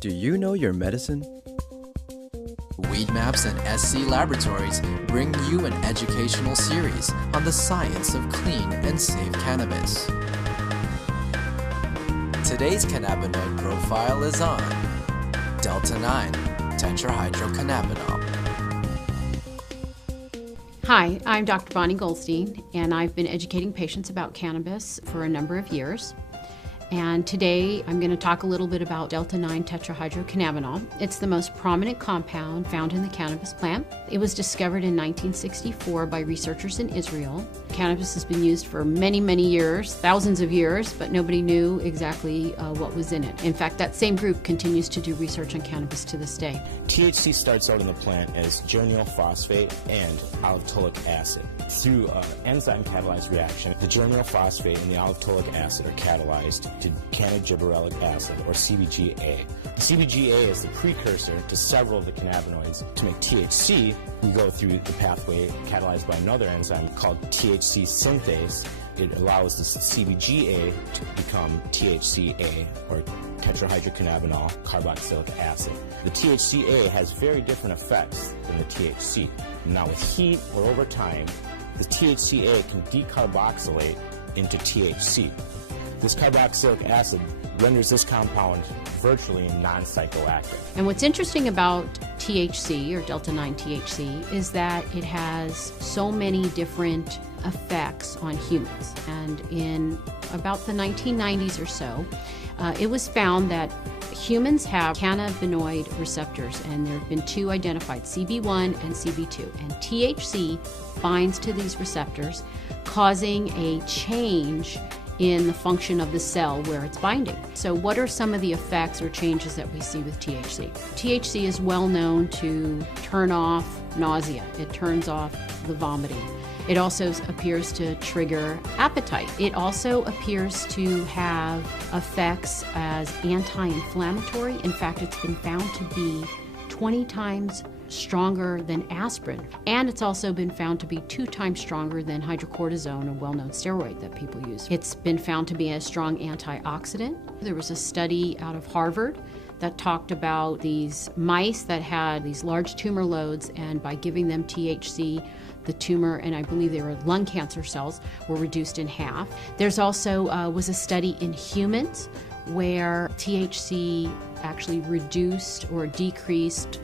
Do you know your medicine? Weed Maps and SC Laboratories bring you an educational series on the science of clean and safe cannabis. Today's cannabinoid profile is on Delta-9 tetrahydrocannabinol. Hi, I'm Dr. Bonnie Goldstein, and I've been educating patients about cannabis for a number of years. And today I'm going to talk a little bit about Delta-9 tetrahydrocannabinol. It's the most prominent compound found in the cannabis plant. It was discovered in 1964 by researchers in Israel. Cannabis has been used for many, many years, thousands of years, but nobody knew exactly what was in it. In fact, that same group continues to do research on cannabis to this day. THC starts out in the plant as geranyl phosphate and aliptolic acid. Through an enzyme-catalyzed reaction, the geranyl phosphate and the aliptolic acid are catalyzed to cannabigerolic acid, or CBGA. The CBGA is the precursor to several of the cannabinoids. To make THC, we go through the pathway catalyzed by another enzyme called THC synthase. It allows the CBGA to become THCA, or tetrahydrocannabinol carboxylic acid. The THCA has very different effects than the THC. Now with heat or over time, the THCA can decarboxylate into THC. This carboxylic acid renders this compound virtually non-psychoactive. And what's interesting about THC, or Delta-9 THC, is that it has so many different effects on humans. And in about the 1990s or so, it was found that humans have cannabinoid receptors, and there have been two identified, CB1 and CB2. And THC binds to these receptors, causing a change in the function of the cell where it's binding. So what are some of the effects or changes that we see with THC? THC is well known to turn off nausea. It turns off the vomiting. It also appears to trigger appetite. It also appears to have effects as anti-inflammatory. In fact, it's been found to be 20 times stronger than aspirin, and it's also been found to be 2 times stronger than hydrocortisone, a well-known steroid that people use. It's been found to be a strong antioxidant. There was a study out of Harvard that talked about these mice that had these large tumor loads, and by giving them THC, the tumor, and I believe they were lung cancer cells, were reduced in half. There's also was a study in humans where THC actually reduced or decreased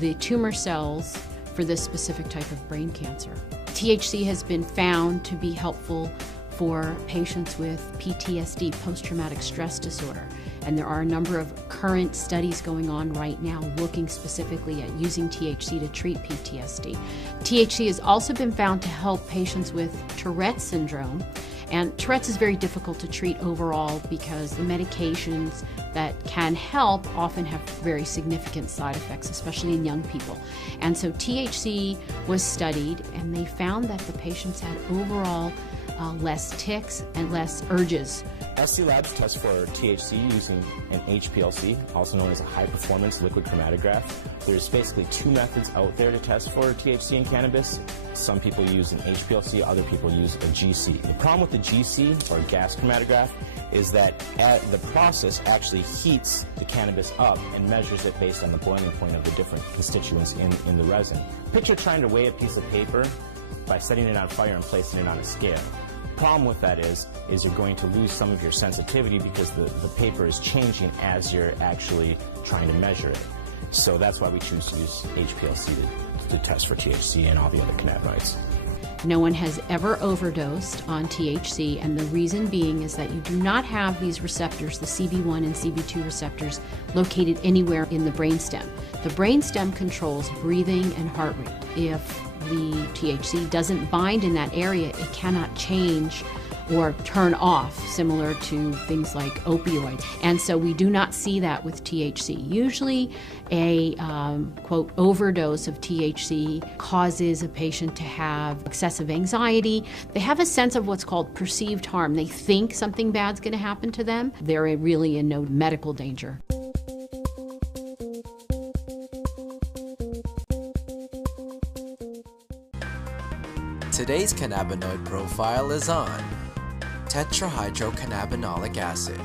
the tumor cells for this specific type of brain cancer. THC has been found to be helpful for patients with PTSD, post-traumatic stress disorder. And there are a number of current studies going on right now looking specifically at using THC to treat PTSD. THC has also been found to help patients with Tourette's syndrome. And Tourette's is very difficult to treat overall because the medications that can help often have very significant side effects, especially in young people. And so THC was studied, and they found that the patients had overall less tics and less urges. SC Labs tests for THC using an HPLC, also known as a high-performance liquid chromatograph. There's basically 2 methods out there to test for THC in cannabis. Some people use an HPLC, other people use a GC. The problem with the GC, or gas chromatograph, is that the process actually heats the cannabis up and measures it based on the boiling point of the different constituents in the resin. Picture trying to weigh a piece of paper by setting it on fire and placing it on a scale. Problem with that is you're going to lose some of your sensitivity because the paper is changing as you're actually trying to measure it. So that's why we choose to use HPLC to test for THC and all the other cannabinoids. No one has ever overdosed on THC, and the reason being is that you do not have these receptors, the CB1 and CB2 receptors, located anywhere in the brainstem. The brainstem controls breathing and heart rate. If the THC doesn't bind in that area, it cannot change or turn off, similar to things like opioids. And so we do not see that with THC. Usually a, quote, overdose of THC causes a patient to have excessive anxiety. They have a sense of what's called perceived harm. They think something bad's gonna happen to them. They're really in no medical danger. Today's cannabinoid profile is on tetrahydrocannabinolic acid.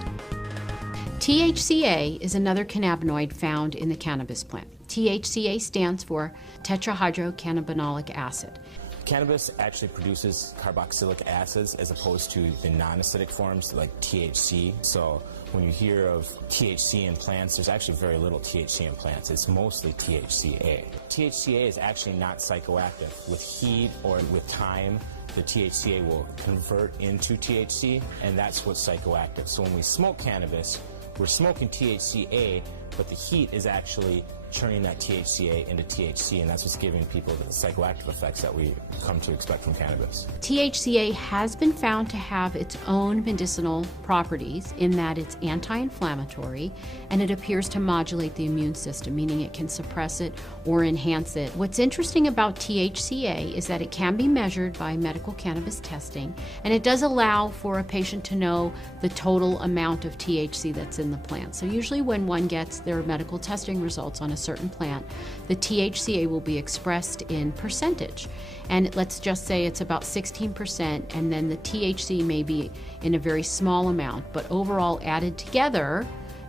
THCA is another cannabinoid found in the cannabis plant. THCA stands for tetrahydrocannabinolic acid. Cannabis actually produces carboxylic acids as opposed to the non-acidic forms like THC. So when you hear of THC in plants, there's actually very little THC in plants. It's mostly THCA. THCA is actually not psychoactive. With heat or with time, the THCA will convert into THC, and that's what's psychoactive. So when we smoke cannabis, we're smoking THCA, but the heat is actually turning that THCA into THC, and that's what's giving people the psychoactive effects that we come to expect from cannabis. THCA has been found to have its own medicinal properties in that it's anti-inflammatory and it appears to modulate the immune system, meaning it can suppress it or enhance it. What's interesting about THCA is that it can be measured by medical cannabis testing, and it does allow for a patient to know the total amount of THC that's in the plant. So usually when one gets their medical testing results on a certain plant, the THCA will be expressed in percentage. And let's just say it's about 16%, and then the THC may be in a very small amount, but overall added together,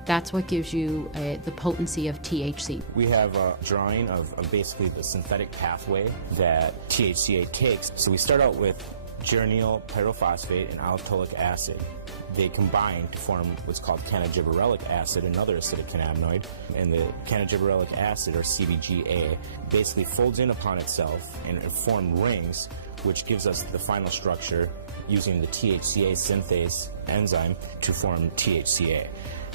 that's what gives you the potency of THC. We have a drawing of basically the synthetic pathway that THCA takes. So we start out with geranyl pyrophosphate and allopulic acid. They combine to form what's called cannagibberellic acid, another acidic cannabinoid, and the cannagibberellic acid, or CBGA, basically folds in upon itself and form rings, which gives us the final structure using the THCA synthase enzyme to form THCA.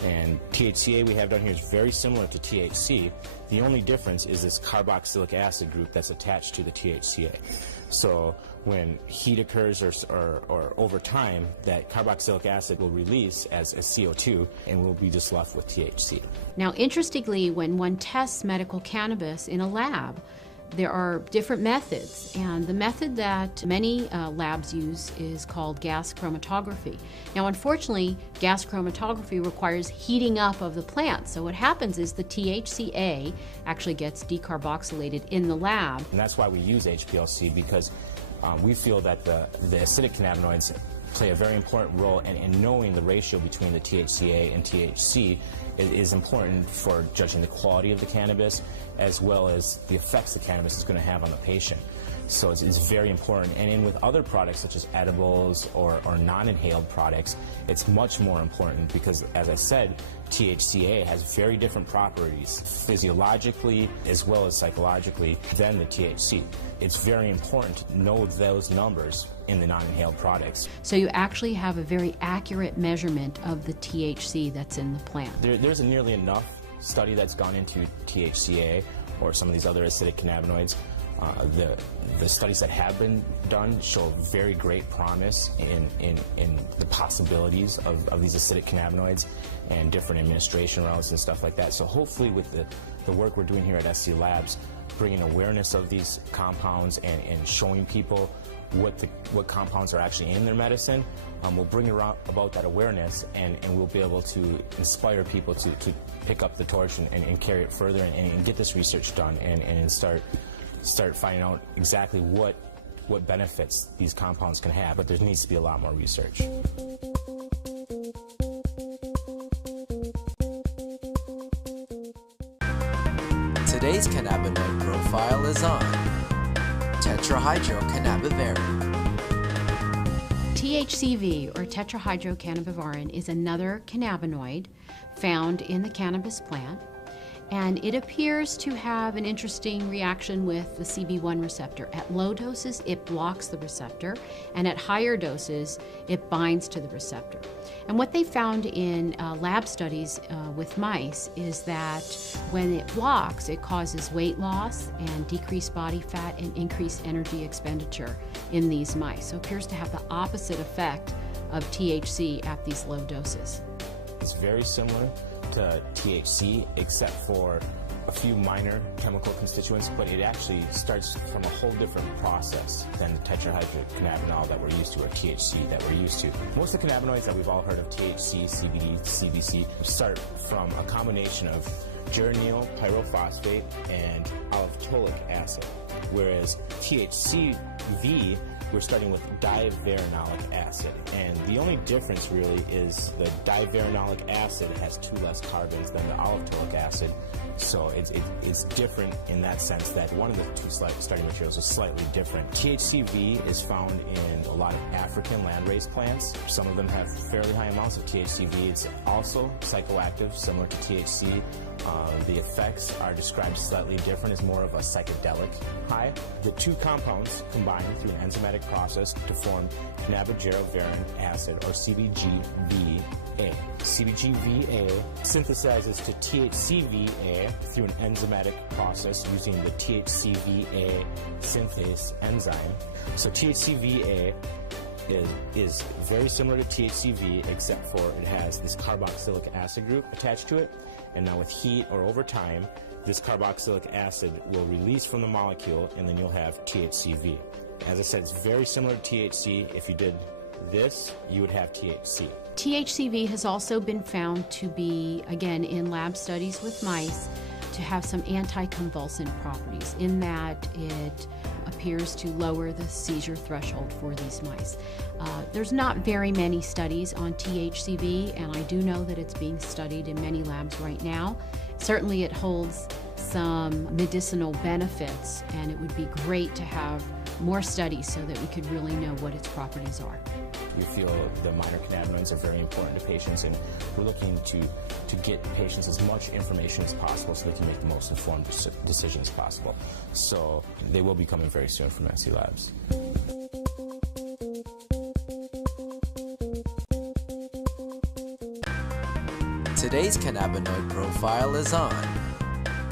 And THCA we have down here is very similar to THC. The only difference is this carboxylic acid group that's attached to the THCA. So when heat occurs or over time, that carboxylic acid will release as CO2, and we'll be just left with THC. Now, interestingly, when one tests medical cannabis in a lab, there are different methods, and the method that many labs use is called gas chromatography. Now, unfortunately, gas chromatography requires heating up of the plant, so what happens is the THCA actually gets decarboxylated in the lab. And that's why we use HPLC, because we feel that the acidic cannabinoids play a very important role, and knowing the ratio between the THCA and THC is important for judging the quality of the cannabis as well as the effects the cannabis is going to have on the patient. So it's very important. And in with other products such as edibles or non-inhaled products, it's much more important because, as I said, THCA has very different properties physiologically as well as psychologically than the THC. It's very important to know those numbers in the non-inhaled products. So you actually have a very accurate measurement of the THC that's in the plant. There's nearly enough study that's gone into THCA or some of these other acidic cannabinoids. The studies that have been done show very great promise in the possibilities of these acidic cannabinoids and different administration routes and stuff like that. So hopefully with the work we're doing here at SC Labs, bringing awareness of these compounds and showing people what compounds are actually in their medicine, will bring about that awareness, and we'll be able to inspire people to pick up the torch and carry it further and get this research done and start finding out exactly what benefits these compounds can have. But there needs to be a lot more research. Today's cannabinoid profile is on tetrahydrocannabivarin. THCV, or tetrahydrocannabivarin, is another cannabinoid found in the cannabis plant, and it appears to have an interesting reaction with the CB1 receptor. At low doses, it blocks the receptor, and at higher doses, it binds to the receptor. And what they found in lab studies with mice is that when it blocks, it causes weight loss and decreased body fat and increased energy expenditure in these mice. So it appears to have the opposite effect of THC at these low doses. It's very similar to THC, except for a few minor chemical constituents, but it actually starts from a whole different process than the tetrahydrocannabinol that we're used to, or THC that we're used to. Most of the cannabinoids that we've all heard of, THC, CBD, CBC, start from a combination of geranyl pyrophosphate and allopulic acid, whereas THCV we're starting with diveronolic acid. And the only difference really is the diveronolic acid has 2 less carbons than the allitolic acid. So it's different in that sense that one of the 2 starting materials is slightly different. THCV is found in a lot of African landrace plants. Some of them have fairly high amounts of THCV. It's also psychoactive, similar to THC. The effects are described slightly different as more of a psychedelic high. The 2 compounds combine through an enzymatic process to form cannabigerolic acid, or CBGVA. CBGVA synthesizes to THCVA through an enzymatic process using the THCVA synthase enzyme. So THCVA is very similar to THCV, except for it has this carboxylic acid group attached to it. And now with heat or over time, this carboxylic acid will release from the molecule, and then you'll have THCV. As I said, it's very similar to THC. If you did this, you would have THC. THCV has also been found to be, again, in lab studies with mice, to have some anticonvulsant properties in that it appears to lower the seizure threshold for these mice. There's not very many studies on THCV, and I do know that it's being studied in many labs right now. Certainly it holds some medicinal benefits, and it would be great to have more studies so that we could really know what its properties are. We feel the minor cannabinoids are very important to patients, and we're looking to get patients as much information as possible so they can make the most informed decisions possible. So they will be coming very soon from SC Labs. Today's cannabinoid profile is on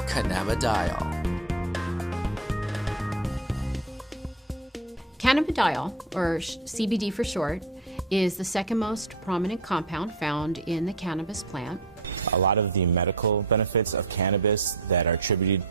cannabidiol. Cannabidiol, or CBD for short, is the second most prominent compound found in the cannabis plant. A lot of the medical benefits of cannabis that are attributed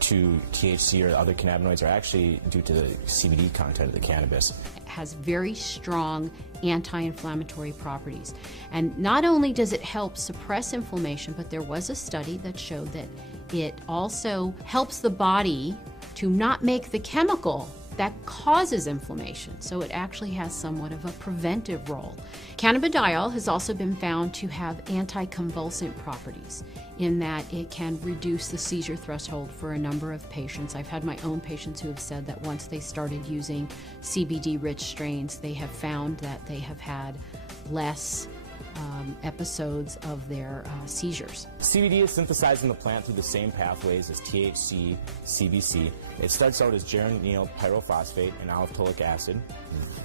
to THC or other cannabinoids are actually due to the CBD content of the cannabis. It has very strong anti-inflammatory properties. And not only does it help suppress inflammation, but there was a study that showed that it also helps the body to not make the chemical that causes inflammation. So it actually has somewhat of a preventive role. Cannabidiol has also been found to have anticonvulsant properties in that it can reduce the seizure threshold for a number of patients. I've had my own patients who have said that once they started using CBD-rich strains, they have found that they have had less episodes of their seizures. CBD is synthesized in the plant through the same pathways as THC, CBC. It starts out as geranyl pyrophosphate and allitolic acid.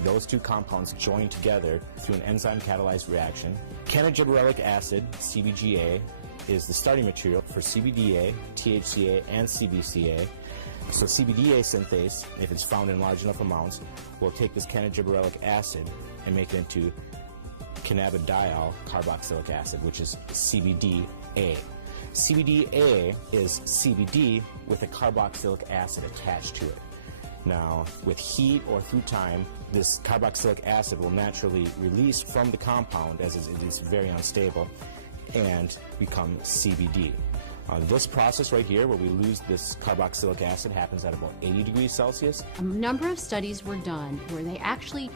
Those 2 compounds join together through an enzyme-catalyzed reaction. Cannabigerolic acid, CBGA, is the starting material for CBDA, THCA, and CBCA. So CBDA synthase, if it's found in large enough amounts, will take this cannabigerolic acid and make it into cannabidiol carboxylic acid, which is CBDA. CBDA is CBD with a carboxylic acid attached to it. Now, with heat or through time, this carboxylic acid will naturally release from the compound, as it is very unstable, and become CBD. This process right here, where we lose this carboxylic acid, happens at about 80 degrees Celsius. A number of studies were done where they actually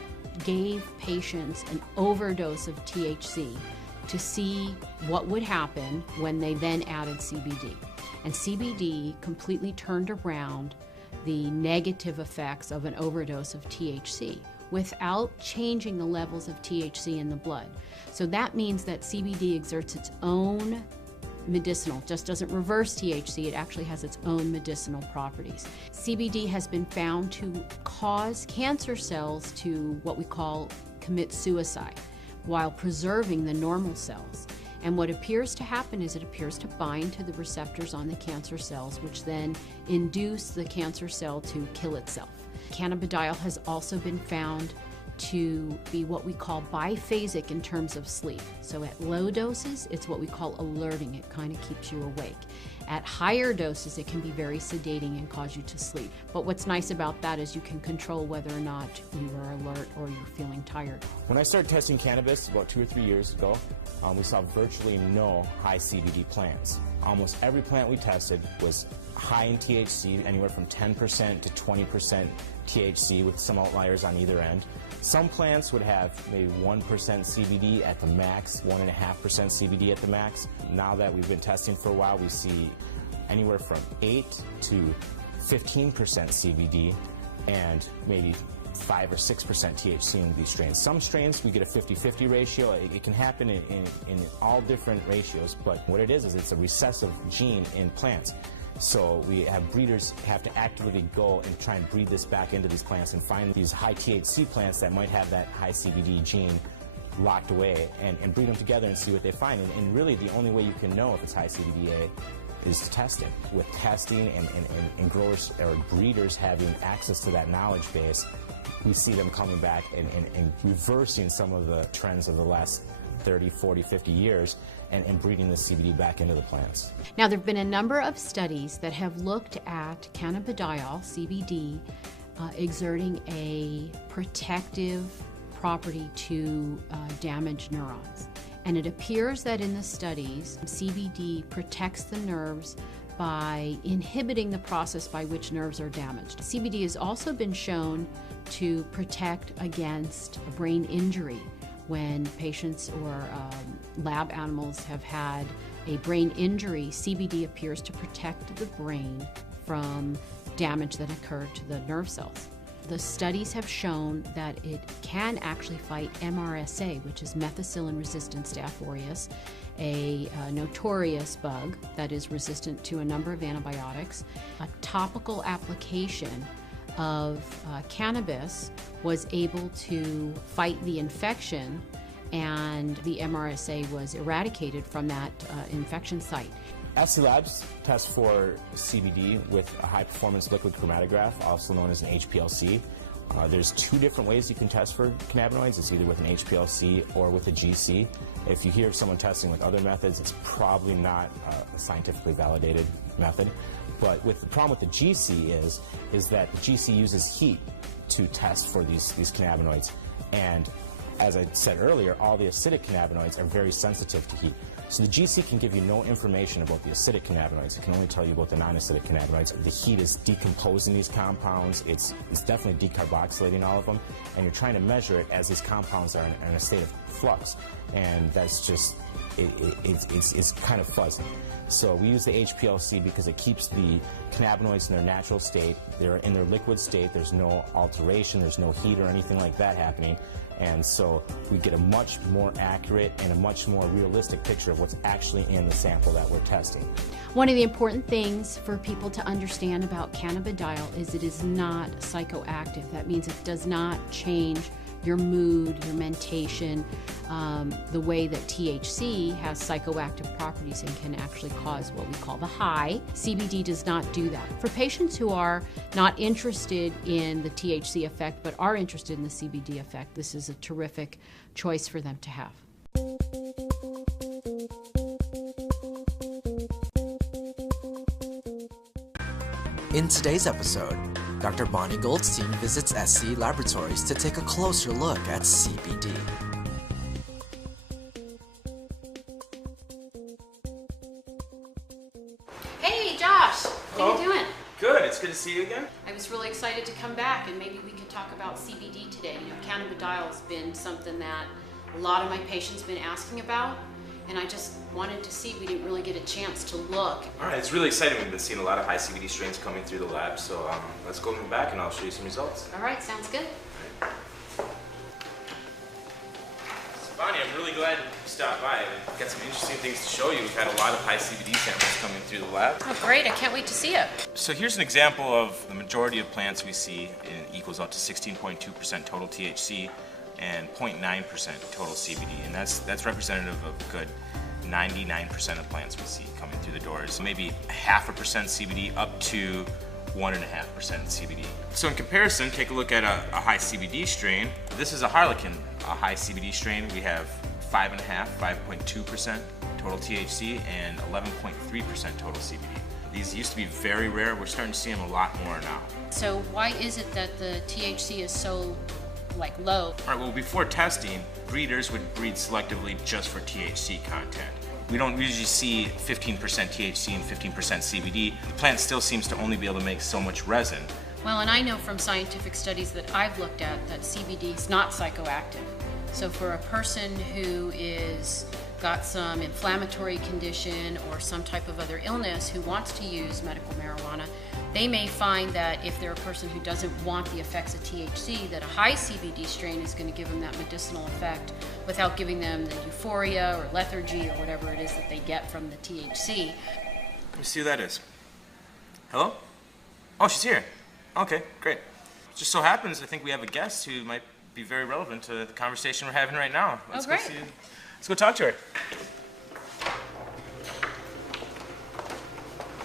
gave patients an overdose of THC to see what would happen when they then added CBD. And CBD completely turned around the negative effects of an overdose of THC without changing the levels of THC in the blood. So that means that CBD exerts its own medicinal, just doesn't reverse THC, it actually has its own medicinal properties. CBD has been found to cause cancer cells to what we call commit suicide while preserving the normal cells. And what appears to happen is it appears to bind to the receptors on the cancer cells, which then induce the cancer cell to kill itself. Cannabidiol has also been found to be what we call biphasic in terms of sleep. So at low doses, it's what we call alerting. It kind of keeps you awake. At higher doses, it can be very sedating and cause you to sleep. But what's nice about that is you can control whether or not you are alert or you're feeling tired. When I started testing cannabis about 2 or 3 years ago, we saw virtually no high CBD plants. Almost every plant we tested was high in THC, anywhere from 10% to 20% THC, with some outliers on either end. Some plants would have maybe 1% CBD at the max, 1.5% CBD at the max. Now that we've been testing for a while, we see anywhere from 8 to 15% CBD and maybe 5 or 6% THC in these strains. Some strains we get a 50-50 ratio. It can happen in all different ratios, but what it is it's a recessive gene in plants. So we have breeders have to actively go and try and breed this back into these plants and find these high THC plants that might have that high CBD gene locked away and breed them together and see what they find. And really the only way you can know if it's high CBDA is testing. With testing and growers or breeders having access to that knowledge base, we see them coming back and reversing some of the trends of the last 30, 40, 50 years and breeding the CBD back into the plants. Now, there have been a number of studies that have looked at cannabidiol, CBD, exerting a protective property to damaged neurons. And it appears that in the studies, CBD protects the nerves by inhibiting the process by which nerves are damaged. CBD has also been shown to protect against brain injury. When patients or lab animals have had a brain injury, CBD appears to protect the brain from damage that occurred to the nerve cells. The studies have shown that it can actually fight MRSA, which is methicillin-resistant Staph aureus, a notorious bug that is resistant to a number of antibiotics. A topical application of cannabis was able to fight the infection, and the MRSA was eradicated from that infection site. SC Labs tests for CBD with a high-performance liquid chromatograph, also known as an HPLC. There's 2 different ways you can test for cannabinoids. It's either with an HPLC or with a GC. If you hear of someone testing with other methods, it's probably not a scientifically validated method. But the problem with the GC is that the GC uses heat to test for these cannabinoids. And as I said earlier, all the acidic cannabinoids are very sensitive to heat. So the GC can give you no information about the acidic cannabinoids. It can only tell you about the non-acidic cannabinoids. The heat is decomposing these compounds. It's definitely decarboxylating all of them. And you're trying to measure it as these compounds are in a state of flux. And that's just, it's kind of fuzzy. So we use the HPLC because it keeps the cannabinoids in their natural state. They're in their liquid state. There's no alteration. There's no heat or anything like that happening. And so we get a much more accurate and a much more realistic picture of what's actually in the sample that we're testing. One of the important things for people to understand about cannabidiol is it is not psychoactive. That means it does not change your mood, your mentation, the way that THC has psychoactive properties and can actually cause what we call the high. CBD does not do that. For patients who are not interested in the THC effect but are interested in the CBD effect, this is a terrific choice for them to have. In today's episode, Dr. Bonnie Goldstein visits SC Laboratories to take a closer look at CBD. Hey Josh, how you doing? Good, it's good to see you again. I was really excited to come back and maybe we could talk about CBD today. You know, cannabidiol has been something that a lot of my patients have been asking about, and I just wanted to see, we didn't really get a chance to look. All right, it's really exciting. We've been seeing a lot of high CBD strains coming through the lab, so let's go back and I'll show you some results. All right, sounds good. So Bonnie, I'm really glad you stopped by. I've got some interesting things to show you. We've had a lot of high CBD samples coming through the lab. Oh great, I can't wait to see it. So here's an example of the majority of plants we see. It equals out to 16.2% total THC and 0.9% total CBD, and that's representative of a good 99% of plants we see coming through the doors. So maybe 0.5% CBD up to 1.5% CBD. So in comparison, take a look at a high CBD strain. This is a Harlequin, a high CBD strain. We have 5.2% total THC and 11.3% total CBD. These used to be very rare. We're starting to see them a lot more now. So why is it that the THC is so low? All right, well, before testing, breeders would breed selectively just for THC content. We don't usually see 15% THC and 15% CBD. The plant still seems to only be able to make so much resin. Well, and I know from scientific studies that I've looked at that CBD is not psychoactive. So for a person who is got some inflammatory condition or some type of other illness who wants to use medical marijuana, they may find that if they're a person who doesn't want the effects of THC, that a high CBD strain is going to give them that medicinal effect without giving them the euphoria or lethargy or whatever it is that they get from the THC. Let me see who that is. Hello? Oh, she's here. Okay, great. Just so happens, I think we have a guest who might be very relevant to the conversation we're having right now. Let's great. Let's go talk to her.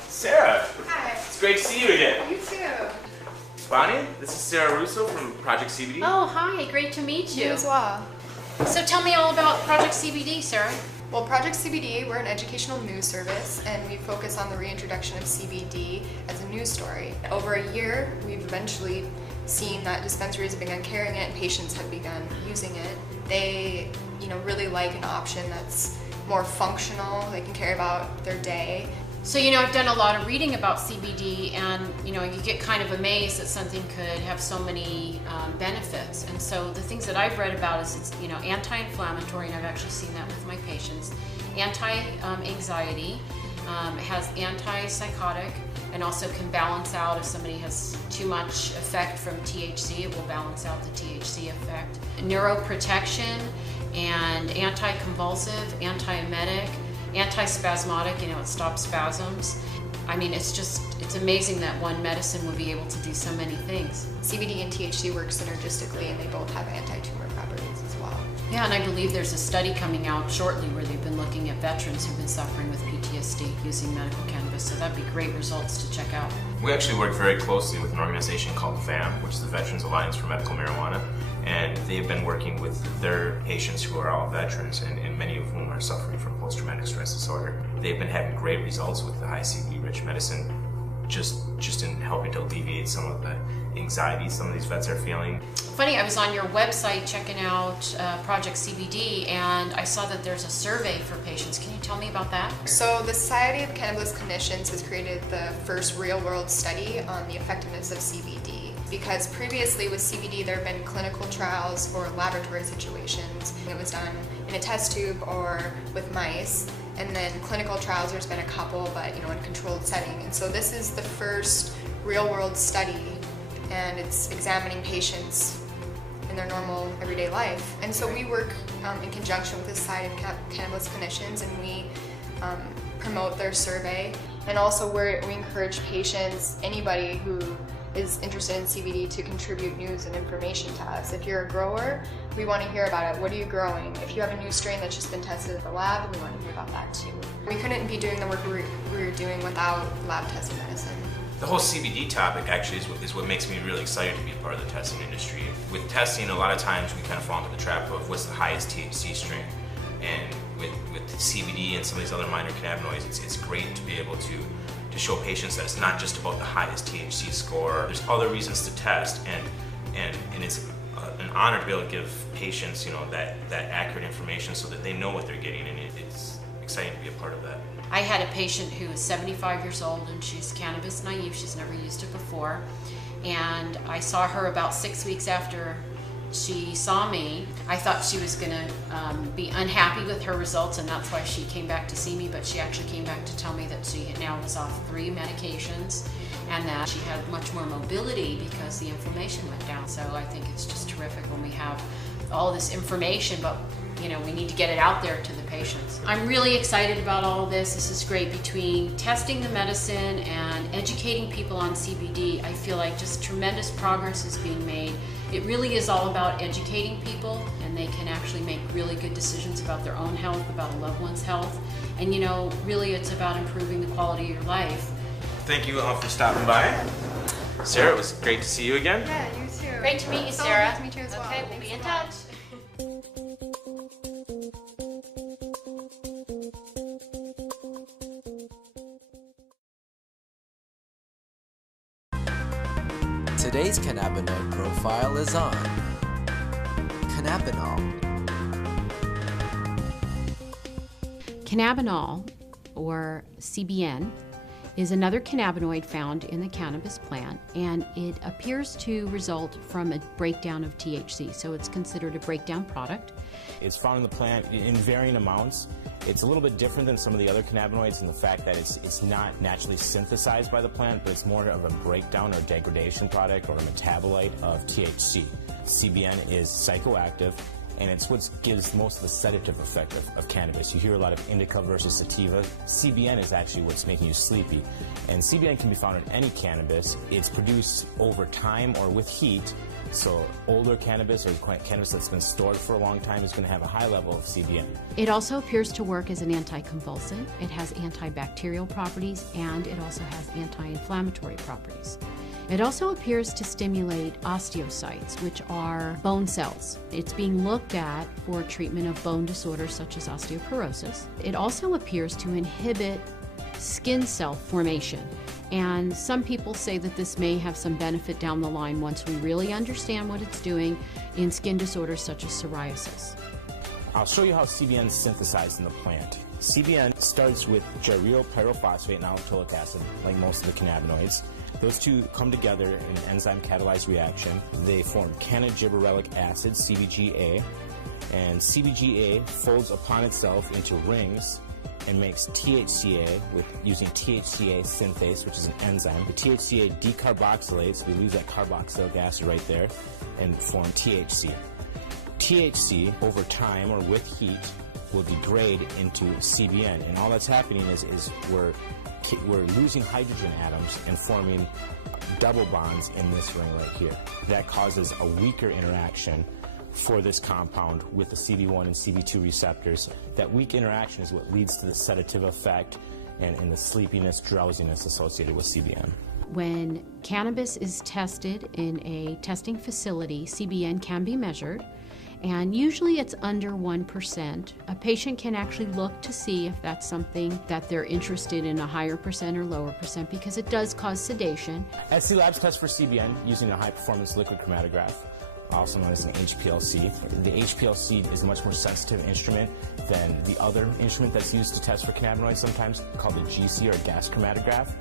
Sarah. Hi. It's great to see you again. You too. Bonnie, this is Sarah Russo from Project CBD. Oh, hi, great to meet you. You as well. So tell me all about Project CBD, Sarah. Well, Project CBD, we're an educational news service, and we focus on the reintroduction of CBD as a news story. Over a year, we've eventually seen that dispensaries have begun carrying it and patients have begun using it. They, really like an option that's more functional. They can carry about their day. So, I've done a lot of reading about CBD, and, you get kind of amazed that something could have so many benefits. And so the things that I've read about is it's, anti-inflammatory, and I've actually seen that with my patients. Anti-anxiety, has anti-psychotic, and also can balance out if somebody has too much effect from THC, it will balance out the THC effect. Neuroprotection and anti-convulsive, anti-emetic, anti-spasmodic, it stops spasms. I mean, it's amazing that one medicine would be able to do so many things. CBD and THC work synergistically, and they both have anti-tumor properties as well. Yeah, and I believe there's a study coming out shortly where they've been looking at veterans who've been suffering with PTSD using medical cannabis, so that'd be great results to check out. We actually work very closely with an organization called VAM, which is the Veterans Alliance for Medical Marijuana, and they've been working with their patients who are all veterans, and many of whom are suffering from post-traumatic stress disorder. They've been having great results with the high CBD-rich medicine, just in helping to alleviate some of the anxiety some of these vets are feeling. Funny, I was on your website checking out Project CBD, and I saw that there's a survey for patients. Can you tell me about that? So the Society of Cannabis Clinicians has created the first real-world study on the effectiveness of CBD. Because previously with CBD there have been clinical trials or laboratory situations. It was done in a test tube or with mice. And then clinical trials, there's been a couple, but in a controlled setting. And so this is the first real-world study, and it's examining patients in their normal everyday life. And so we work in conjunction with the Society of Cannabis Clinicians, and we promote their survey. And also we encourage patients, anybody who is interested in CBD, to contribute news and information to us. If you're a grower, we want to hear about it. What are you growing? If you have a new strain that's just been tested at the lab, we want to hear about that too. We couldn't be doing the work we were doing without lab-tested medicine. The whole CBD topic actually is what makes me really excited to be a part of the testing industry. With testing, a lot of times we kind of fall into the trap of what's the highest THC strain. And with CBD and some of these other minor cannabinoids, it's great to be able to show patients that it's not just about the highest THC score. There's other reasons to test, and it's an honor to be able to give patients, that accurate information so that they know what they're getting, and it's exciting to be a part of that. I had a patient who is 75 years old, and she's cannabis naive. She's never used it before. And I saw her about 6 weeks after she saw me. I thought she was going to be unhappy with her results, and that's why she came back to see me, but she actually came back to tell me that she now was off 3 medications and that she had much more mobility because the inflammation went down. So I think it's just terrific when we have all this information, but we need to get it out there to the patients. I'm really excited about all of this. This is great. Between testing the medicine and educating people on CBD, I feel like just tremendous progress is being made. It really is all about educating people, and they can actually make really good decisions about their own health, about a loved one's health. And really it's about improving the quality of your life. Thank you all for stopping by. Sarah, it was great to see you again. Yeah, you too. Great to meet you, So Sarah. nice to meet you as well. Okay, we'll Thanks be in so much. touch. Today's cannabinoid profile is on cannabinol. Cannabinol, or CBN, is another cannabinoid found in the cannabis plant, and it appears to result from a breakdown of THC, so it's considered a breakdown product. It's found in the plant in varying amounts. It's a little bit different than some of the other cannabinoids in the fact that it's not naturally synthesized by the plant, but it's more of a breakdown or degradation product or a metabolite of THC. CBN is psychoactive, and it's what gives most of the sedative effect of cannabis. You hear a lot of indica versus sativa. CBN is actually what's making you sleepy. And CBN can be found in any cannabis. It's produced over time or with heat. So older cannabis or cannabis that's been stored for a long time is going to have a high level of CBN. It also appears to work as an anticonvulsant. It has antibacterial properties, and it also has anti-inflammatory properties. It also appears to stimulate osteocytes, which are bone cells. It's being looked at for treatment of bone disorders such as osteoporosis. It also appears to inhibit skin cell formation. And some people say that this may have some benefit down the line once we really understand what it's doing in skin disorders such as psoriasis. I'll show you how CBN is synthesized in the plant. CBN starts with gyryl pyrophosphate and allopulic acid, like most of the cannabinoids. Those two come together in an enzyme-catalyzed reaction. They form cannagibberellic acid, CBGA, and CBGA folds upon itself into rings and makes THCA using THCA synthase, which is an enzyme. The THCA decarboxylates, we lose that carboxylic acid right there, and form THC. THC, over time or with heat, will degrade into CBN, and all that's happening is we're losing hydrogen atoms and forming double bonds in this ring right here. That causes a weaker interaction for this compound with the CB1 and CB2 receptors. That weak interaction is what leads to the sedative effect and the sleepiness, drowsiness associated with CBN. When cannabis is tested in a testing facility, CBN can be measured, and usually it's under 1%. A patient can actually look to see if that's something that they're interested in, a higher percent or lower percent, because it does cause sedation. SC Labs tests for CBN using a high-performance liquid chromatograph, also known as an HPLC. The HPLC is a much more sensitive instrument than the other instrument that's used to test for cannabinoids sometimes, called the GC or gas chromatograph.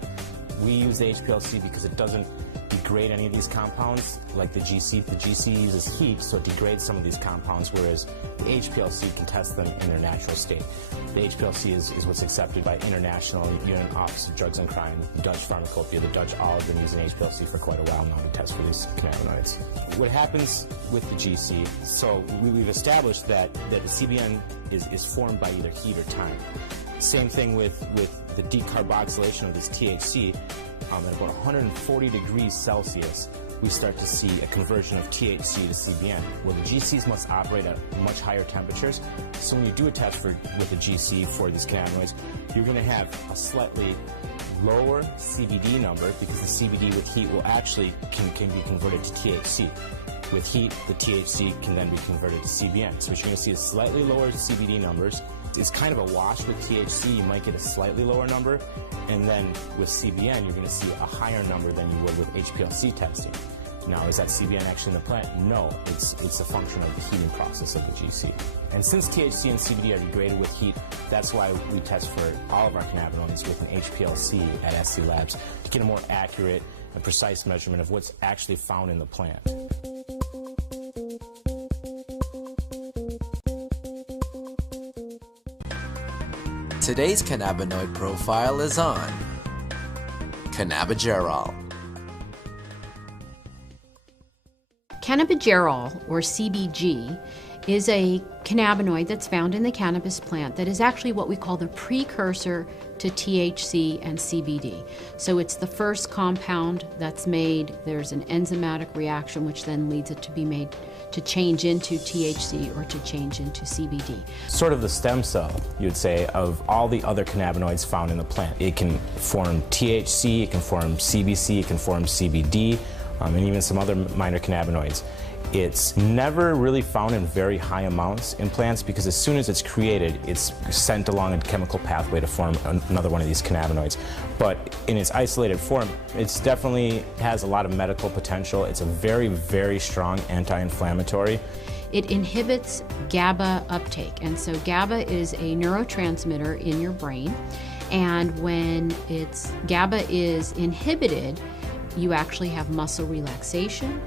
We use the HPLC because it doesn't degrade any of these compounds like the GC. The GC uses heat, so it degrades some of these compounds, whereas the HPLC can test them in their natural state. The HPLC is what's accepted by International Union Office of Drugs and Crime, the Dutch Pharmacopoeia. The Dutch all have been using HPLC for quite a while now to test for these cannabinoids. What happens with the GC, so we've established that the CBN is formed by either heat or time. Same thing with the decarboxylation of this THC. At about 140 degrees Celsius, we start to see a conversion of THC to CBN. Well, the GCs must operate at much higher temperatures, so when you do a test with the GC for these cannabinoids, you're going to have a slightly lower CBD number because the CBD with heat will actually can be converted to THC. With heat, the THC can then be converted to CBN. So what you're going to see is slightly lower CBD numbers. It's kind of a wash with THC. You might get a slightly lower number, and then with CBN, you're going to see a higher number than you would with HPLC testing. Now, is that CBN actually in the plant? No, it's a function of the heating process of the GC. And since THC and CBD are degraded with heat, that's why we test for all of our cannabinoids with an HPLC at SC Labs to get a more accurate and precise measurement of what's actually found in the plant. Today's cannabinoid profile is on cannabigerol. Cannabigerol, or CBG, is a cannabinoid that's found in the cannabis plant that is actually what we call the precursor to THC and CBD. So it's the first compound that's made. There's an enzymatic reaction which then leads it to be made to change into THC or to change into CBD. Sort of the stem cell, you'd say, of all the other cannabinoids found in the plant. It can form THC, it can form CBC, it can form CBD, and even some other minor cannabinoids. It's never really found in very high amounts in plants because as soon as it's created, it's sent along a chemical pathway to form another one of these cannabinoids. But in its isolated form, it definitely has a lot of medical potential. It's a very, very strong anti-inflammatory. It inhibits GABA uptake, and so GABA is a neurotransmitter in your brain, and when GABA is inhibited, you actually have muscle relaxation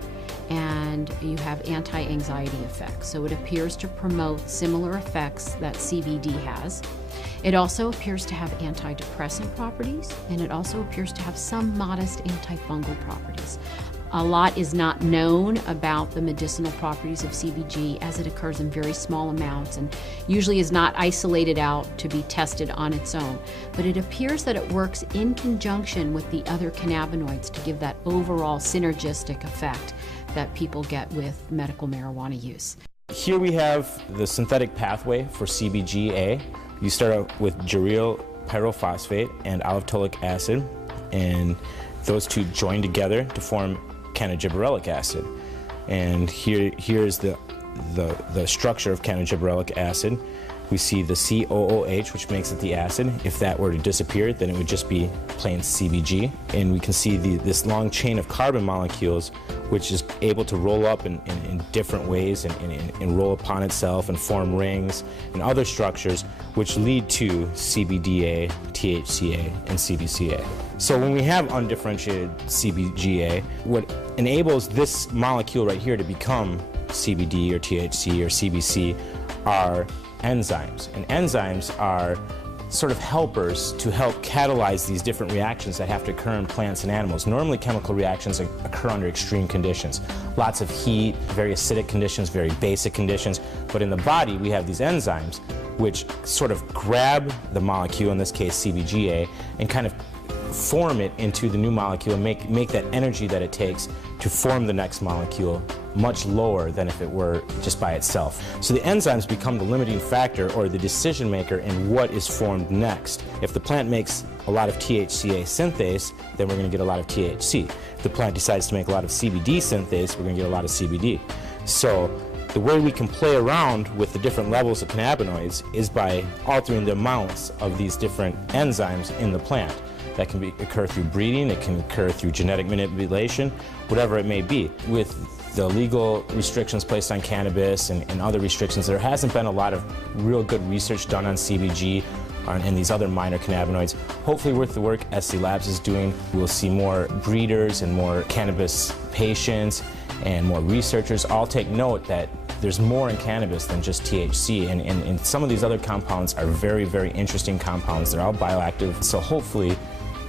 and you have anti-anxiety effects. So it appears to promote similar effects that CBD has. It also appears to have antidepressant properties, and it also appears to have some modest antifungal properties. A lot is not known about the medicinal properties of CBG as it occurs in very small amounts and usually is not isolated out to be tested on its own. But it appears that it works in conjunction with the other cannabinoids to give that overall synergistic effect that people get with medical marijuana use. Here we have the synthetic pathway for CBGA. You start out with geranyl pyrophosphate and aliphtolic acid, and those two join together to form cannagibberellic acid. And here's the structure of cannagibberellic acid. We see the COOH, which makes it the acid. If that were to disappear, then it would just be plain CBG. And we can see this long chain of carbon molecules, which is able to roll up in different ways and roll upon itself and form rings and other structures, which lead to CBDA, THCA, and CBCA. So when we have undifferentiated CBGA, what enables this molecule right here to become CBD or THC or CBC are enzymes. And enzymes are sort of helpers to help catalyze these different reactions that have to occur in plants and animals. Normally chemical reactions occur under extreme conditions. Lots of heat, very acidic conditions, very basic conditions. But in the body we have these enzymes which sort of grab the molecule, in this case CBGA, and kind of form it into the new molecule and make that energy that it takes to form the next molecule much lower than if it were just by itself. So the enzymes become the limiting factor or the decision maker in what is formed next. If the plant makes a lot of THCA synthase, then we're going to get a lot of THC. If the plant decides to make a lot of CBD synthase, we're going to get a lot of CBD. So the way we can play around with the different levels of cannabinoids is by altering the amounts of these different enzymes in the plant. That can occur through breeding, it can occur through genetic manipulation, whatever it may be. With the legal restrictions placed on cannabis and other restrictions, there hasn't been a lot of real good research done on CBG and these other minor cannabinoids. Hopefully with the work SC Labs is doing, we'll see more breeders and more cannabis patients and more researchers all take note that there's more in cannabis than just THC, and some of these other compounds are very, very interesting compounds. They're all bioactive, so hopefully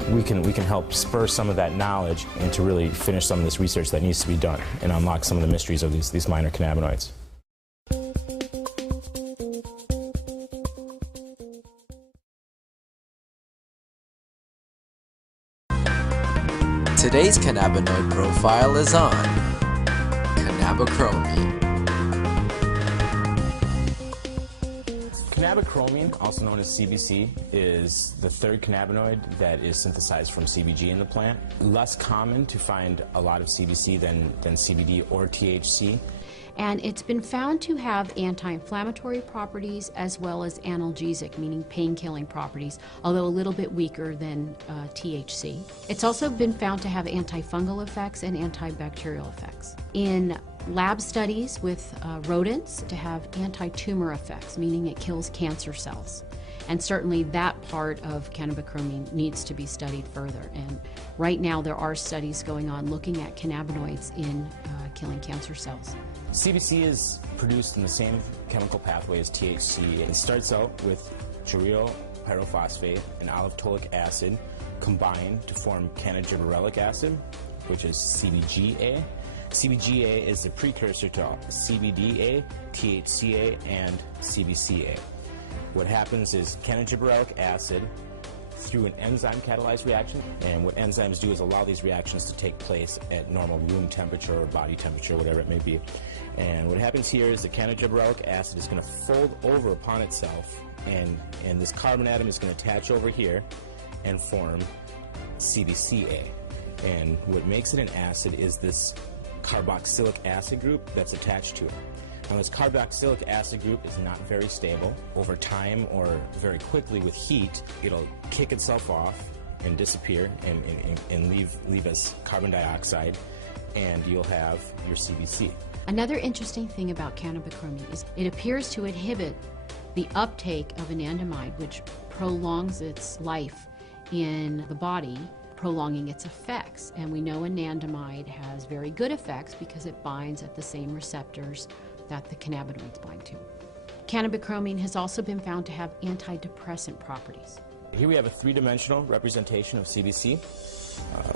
we can help spur some of that knowledge and to really finish some of this research that needs to be done and unlock some of the mysteries of these minor cannabinoids. Today's cannabinoid profile is on cannabichromene. Cannabichromene, also known as CBC, is the third cannabinoid that is synthesized from CBG in the plant. Less common to find a lot of CBC than CBD or THC. And it's been found to have anti-inflammatory properties as well as analgesic, meaning pain-killing properties, although a little bit weaker than THC. It's also been found to have antifungal effects and antibacterial effects. In lab studies with rodents, to have anti-tumor effects, meaning it kills cancer cells. And certainly that part of cannabichromene needs to be studied further. And right now there are studies going on looking at cannabinoids in killing cancer cells. CBC is produced in the same chemical pathway as THC. It starts out with geranyl pyrophosphate and aliphtolic acid combined to form cannagibberellic acid, which is CBGA. CBGA is the precursor to CBDA, THCA, and CBCA. What happens is cannagibberellic acid through an enzyme catalyzed reaction, and what enzymes do is allow these reactions to take place at normal room temperature or body temperature, whatever it may be. And what happens here is the cannagibberellic acid is going to fold over upon itself, and this carbon atom is going to attach over here and form CBCA. And what makes it an acid is this carboxylic acid group that's attached to it. Now, this carboxylic acid group is not very stable. Over time or very quickly with heat, it'll kick itself off and disappear and leave as carbon dioxide, and you'll have your CBC. Another interesting thing about cannabichromene is it appears to inhibit the uptake of anandamide, which prolongs its life in the body, prolonging its effects. And we know anandamide has very good effects because it binds at the same receptors that the cannabinoids bind to. Cannabichromene has also been found to have antidepressant properties. Here we have a three-dimensional representation of CBC.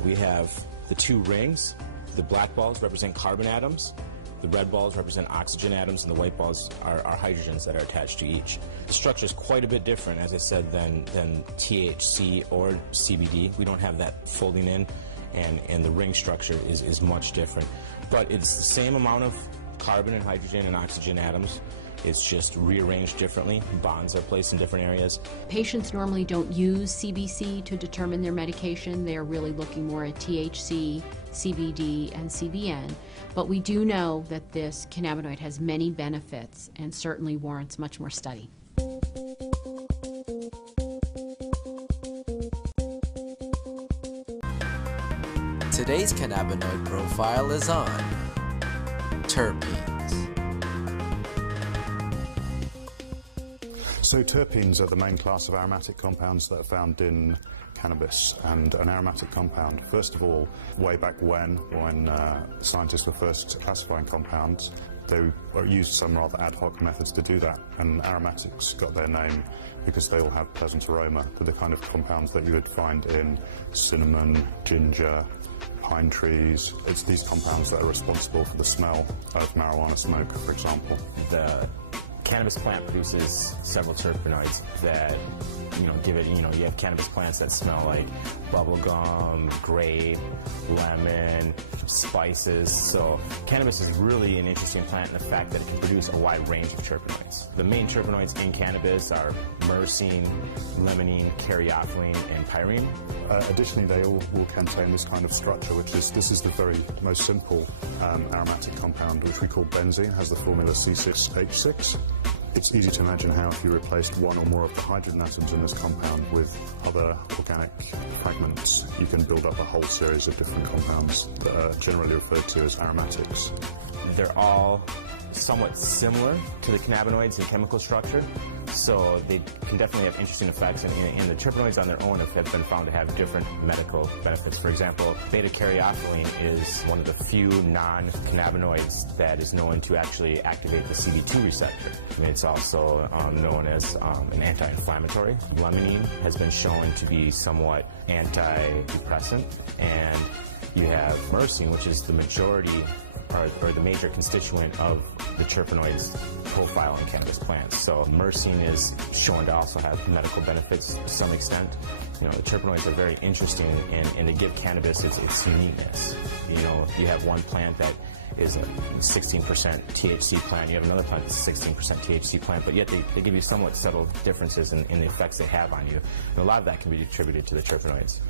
We have the two rings. The black balls represent carbon atoms. The red balls represent oxygen atoms, and the white balls are hydrogens that are attached to each. The structure is quite a bit different, as I said, than THC or CBD. We don't have that folding in, and the ring structure is much different. But it's the same amount of carbon and hydrogen and oxygen atoms. It's just rearranged differently. Bonds are placed in different areas. Patients normally don't use CBC to determine their medication. They're really looking more at THC, CBD, and CBN. But we do know that this cannabinoid has many benefits and certainly warrants much more study. Today's cannabinoid profile is on terpenes. So terpenes are the main class of aromatic compounds that are found in cannabis. And an aromatic compound, first of all, way back when scientists were first classifying compounds, they used some rather ad hoc methods to do that. And aromatics got their name because they all have pleasant aroma. They're the kind of compounds that you would find in cinnamon, ginger, pine trees. It's these compounds that are responsible for the smell of marijuana smoke, for example. The cannabis plant produces several terpenoids that, give it, you have cannabis plants that smell like bubblegum, grape, lemon, spices. So cannabis is really an interesting plant in the fact that it can produce a wide range of terpenoids. The main terpenoids in cannabis are myrcene, limonene, caryophyllene, and pyrene. Additionally, they all will contain this kind of structure, this is the very most simple aromatic compound, which we call benzene, has the formula C6H6. It's easy to imagine how if you replaced one or more of the hydrogen atoms in this compound with other organic fragments, you can build up a whole series of different compounds that are generally referred to as aromatics. They're all somewhat similar to the cannabinoids in chemical structure, so they can definitely have interesting effects, and the terpenoids on their own have been found to have different medical benefits. For example, beta-caryophyllene is one of the few non-cannabinoids that is known to actually activate the CB2 receptor. It's also known as an anti-inflammatory. Limonene has been shown to be somewhat antidepressant, and you have myrcene, which is the majority or the major constituent of the terpenoids profile in cannabis plants. So myrcene is shown to also have medical benefits to some extent. The terpenoids are very interesting, and they give cannabis its uniqueness. You have one plant that is a 16% THC plant, you have another plant that's a 16% THC plant, but yet they give you somewhat subtle differences in the effects they have on you. And a lot of that can be attributed to the terpenoids.